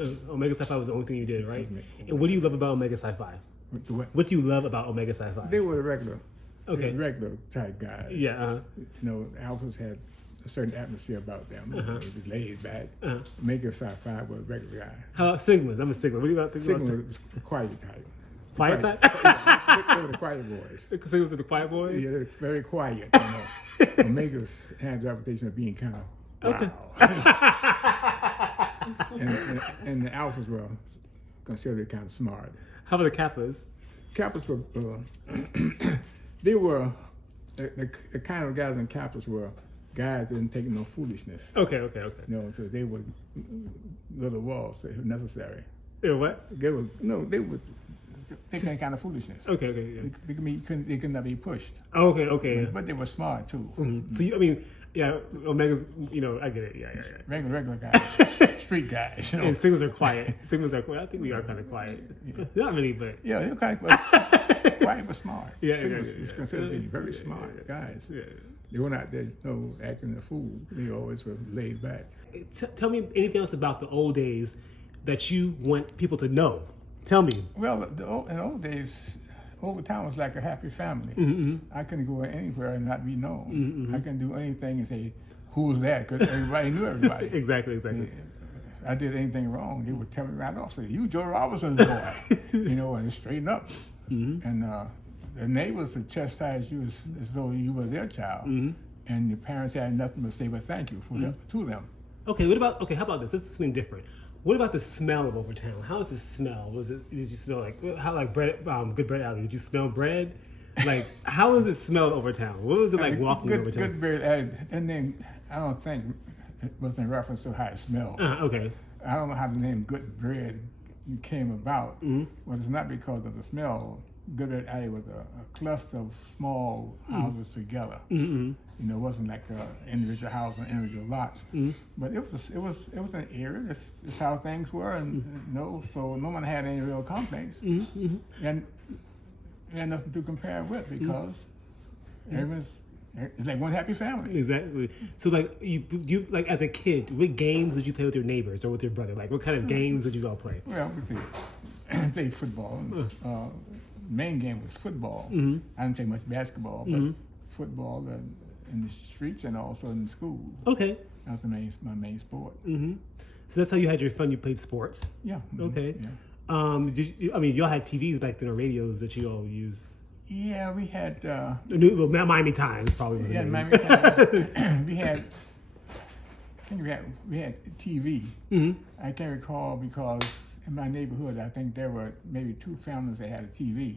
Omega Sci-Fi was the only thing you did, right? And what do you love about Omega Sci-Fi? What do you love about Omega Sci-Fi? They were regular. Okay. Regular type guys. Yeah. Alphas had a certain atmosphere about them. They was laid back. Omega Sci-Fi was a regular guy. How about Sigmas? I'm a Sigma. What do you think about Sigma was a quiet type. Quiet type? They were the quiet boys. The Sigmas are the quiet boys? Yeah, they're very quiet. Omegas had the reputation of being kind of Okay. and the Alphas were considered kind of smart. How about the Kappas? Kappas were, they were, the kind of guys in Kappas were guys that didn't take no foolishness. Okay. So they were little walls if necessary. They were what? They would take that kind of foolishness. Okay, yeah. They could not be pushed. Okay. But they were smart too. Mm-hmm. So, Omega's, I get it. Yeah. Regular guys, street guys. And Sigmas are quiet. I think we are kind of quiet. Yeah. Not really, but. Yeah, they're kind of quiet but smart. Sigmas was considered to be very smart guys. Yeah. They were not there, acting a fool. They always were laid back. Tell me anything else about the old days that you want people to know. Tell me. Well, in the old days, Overtown was like a happy family. Mm-hmm. I couldn't go anywhere and not be known. Mm-hmm. I couldn't do anything and say, "Who's that?" Because everybody knew everybody. Exactly. I did anything wrong, they would tell me right off, say, "You Joe Robinson's boy," and straighten up. Mm-hmm. And the neighbors would chastise you as though you were their child, and your parents had nothing but say, "But thank you to them." Okay. How about this? Let's do something different. What about the smell of Overtown? How does it smell? Did you smell bread? Good Bread Alley. Did you smell bread? Like, how does it smell at Overtown? What was it like walking Overtown? Good Bread Alley. And then I don't think it was in reference to how it smelled. Okay. I don't know how the name Good Bread came about. But it's not because of the smell. Good Bread Alley was a cluster of small houses together. It wasn't like individual houses and individual lots. But it was an area. It's how things were, and so no one had any real complaints, and nothing to compare with because everyone's. It's like one happy family. Exactly. So, like, you like as a kid, what games did you play with your neighbors or with your brother? Like, what kind of games did you all play? Well, we played football. Main game was football. I didn't play much basketball, but football in the streets and also in school. Okay. That was my main sport. So that's how you had your fun. You played sports. Yeah. Okay. Yeah. Y'all had TVs back then or radios that you all used. Yeah, we had. Miami Times probably. Yeah, Miami Times. we had TV. I can't recall because in my neighborhood, I think there were maybe 2 families that had a TV,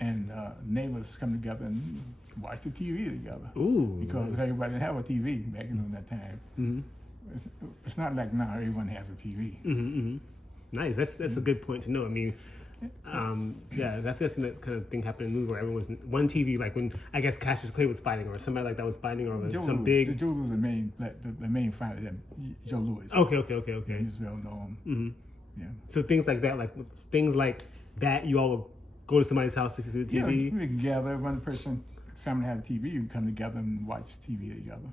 and neighbors come together and watch the TV together. Ooh, because everybody didn't have a TV back in that time. It's not like now everyone has a TV. Nice. That's a good point to know. I mean, that's that kind of thing happened in the movie where everyone was one TV, like when I guess Cassius Clay was fighting or somebody like that was fighting or some big. Joe Louis was the main fighter. Joe Louis. Okay. He's well known. Yeah. So things like that, you all would go to somebody's house to see the TV. Yeah, we could gather. One family had a TV. You come together and watch TV together.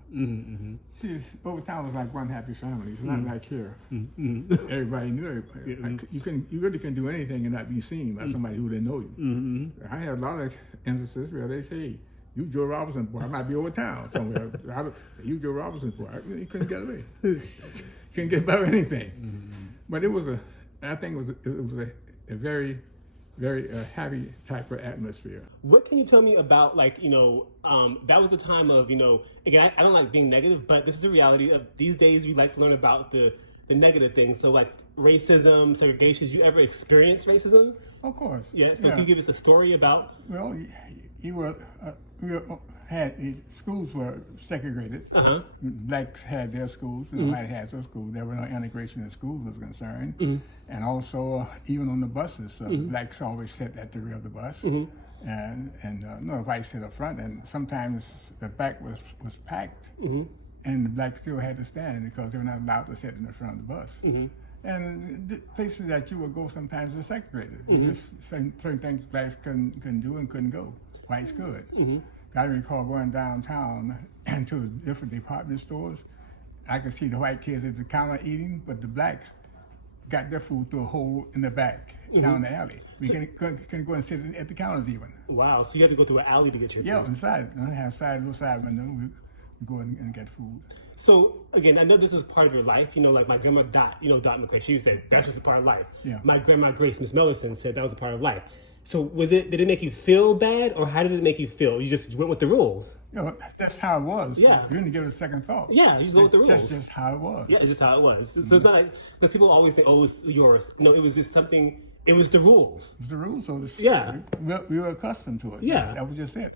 See, Overtown was like one happy family. It's not like here. Everybody knew everybody. You really couldn't do anything and not be seen by somebody who didn't know you. I had a lot of instances where they say, "You Joe Robinson boy." I might be over town somewhere. I would say, "You Joe Robinson boy." You couldn't get away. Couldn't get by anything. But it was I think it was a very, very happy type of atmosphere. What can you tell me about, that was a time of, again, I don't like being negative, but this is the reality of these days. We like to learn about the negative things. So, like racism, segregation. Did you ever experience racism? Of course. Yeah. So, can you give us a story about? Well, schools were segregated. Blacks had their schools, and whites had their schools. There were no integration in schools was concerned. And also, even on the buses, blacks always sat at the rear of the bus, and whites sat up front. And sometimes the back was packed, and the blacks still had to stand because they were not allowed to sit in the front of the bus. And the places that you would go sometimes are segregated. Just certain things blacks couldn't do and couldn't go. Whites could. I recall going downtown to different department stores. I could see the white kids at the counter eating, but the blacks got their food through a hole in the back down the alley. We can go and sit at the counters even. Wow. So you had to go through an alley to get your Yeah, food. inside. I have little side window. We go in and get food. So again, I know this is part of your life. You know, like my grandma Dot, Dot McCray, she said that's just a part of life. Yeah. My grandma Grace, Miss Mellerson, said that was a part of life. So did it make you feel bad, or how did it make you feel? You just went with the rules. That's how it was. Yeah. You didn't give it a second thought. Yeah, you just go with the rules. Just how it was. Yeah, it's just how it was. So it's not like, because people always think, oh, it's yours. No, it was just something, it was the rules. It was the rules. So Yeah. we were accustomed to it. Yeah. That was just it.